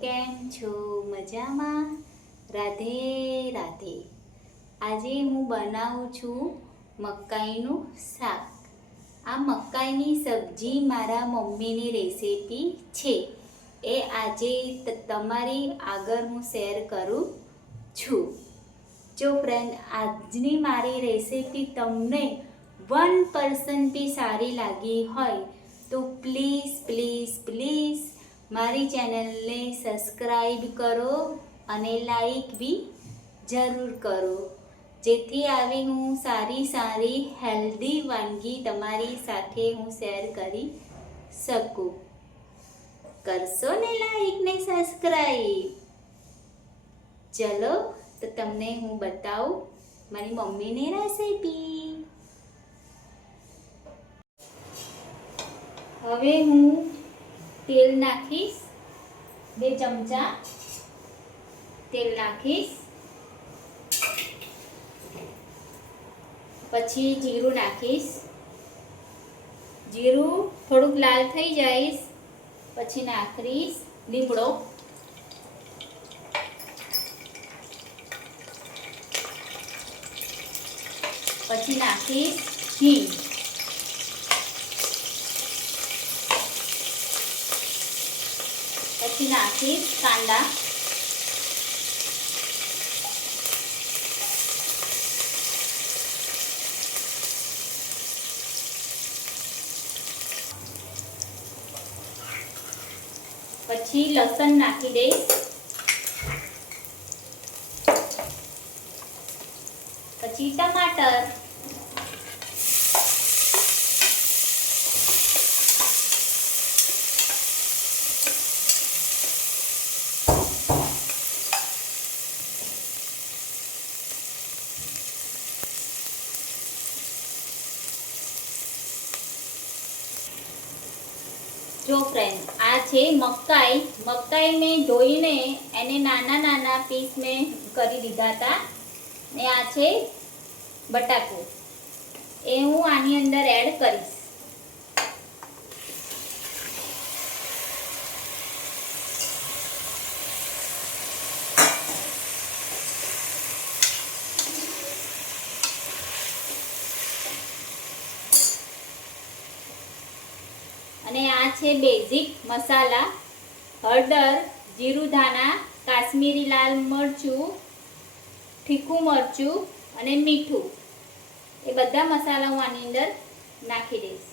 કેમ છો? મજામાં? રાધે રાધે. આજે હું બનાવું છું મકાઈનું શાક. આ મકાઈની સબ્જી મારા મમ્મીની રેસીપી છે. એ આજે તમારી આગળ હું શેર કરું છું. જો ફ્રેન્ડ, આજની મારી રેસીપી તમને 1% બી સારી લાગી હોય તો પ્લીઝ પ્લીઝ પ્લીઝ મારી ચેનલને સબસ્ક્રાઈબ કરો અને લાઈક બી જરૂર કરો, જેથી આવી હું સારી હેલ્ધી વાનગી તમારી સાથે હું શેર કરી શકું. કરશો ને લાઈક ને સબસ્ક્રાઈબ? ચલો તો તમને હું બતાવું મારી મમ્મીની રેસીપી. હવે હું તેલ નાખીશ, 2 ચમચા તેલ નાખીશ. પછી જીરું નાખીશ. જીરું થોડુંક લાલ થઈ જાય પછી નાખીશ લીમડો. પછી નાખીશ હિંગ. પછી નાખીશ કાંદા. પછી લસણ નાખી દઈશ. પછી ટમાટર. જો ફ્રેન્ડ, આ છે મકાઈ. મકાઈ મેં ધોઈને એને નાના પીસ મેં કરી દીધા હતા. ને આ છે બટાકું, એ હું આની અંદર એડ કરીશ. અને આ છે બેઝિક મસાલા: હળદર, જીરું ધાણા, કાશ્મીરી લાલ મરચું, તીખું મરચું અને મીઠું. એ બધા મસાલા હું આની અંદર નાખી દઈશ.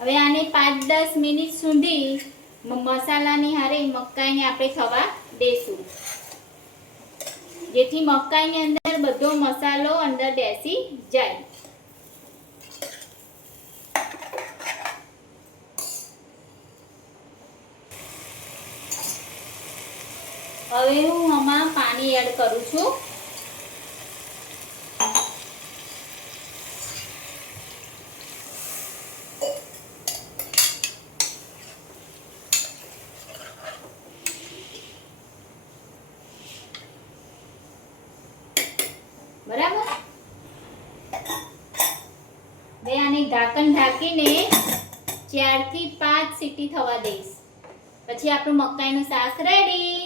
હવે આને 5-10 મિનિટ સુધી મસાલાની હારે મકાઈને આપણે થવા દેશું, જેથી મકાઈની અંદર બધો મસાલો અંદર બેસી જાય. હવે હું આમાં પાણી એડ કરું છું. બરાબર. હવે આને ઢાંકણ ઢાંકીને 4 થી 5 સીટી થવા દઈશ. પછી આપણું મકાઈનું શાક રેડી.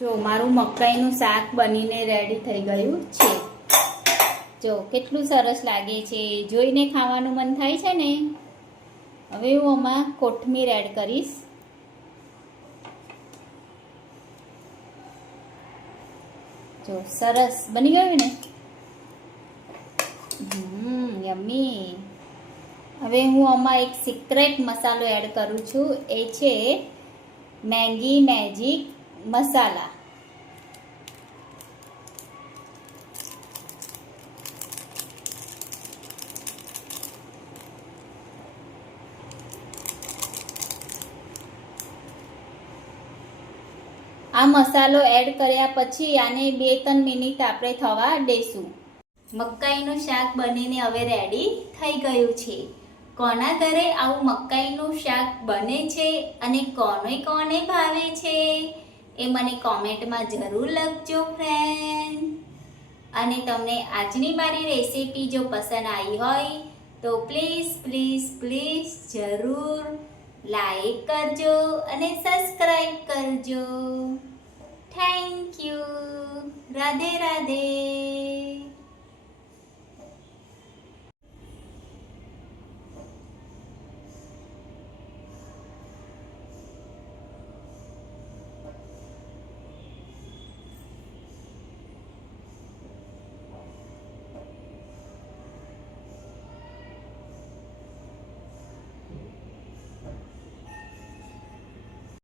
જો મારું મકાઈનું શાક બનીને રેડી થઈ ગયું છે. જો કેટલું સરસ લાગે છે, જોઈને ખાવાનું મન થાય છે ને. હવે હું આમાં કોથમીર એડ કરીશ. જો સરસ બની ગયું ને. યમ્મી. હવે હું આમાં એક સિક્રેટ મસાલો એડ કરું છું. એ છે મેગી મેજિક મસાલા. આ મસાલો એડ કર્યા પછી આને 2-3 મિનિટ આપણે થવા દેશું. મકાઈનું શાક બનીને હવે રેડી થઈ ગયું છે. કોના ઘરે આવું મકાઈનું શાક બને છે અને કોને ભાવે છે એ મને કોમેન્ટમાં જરૂર લખજો ફ્રેન્ડ. અને તમને આજની મારી રેસીપી જો પસંદ આવી હોય તો પ્લીઝ પ્લીઝ પ્લીઝ જરૂર લાઈક કરજો અને સબસ્ક્રાઈબ કરજો. Thank you. રાધે રાધે.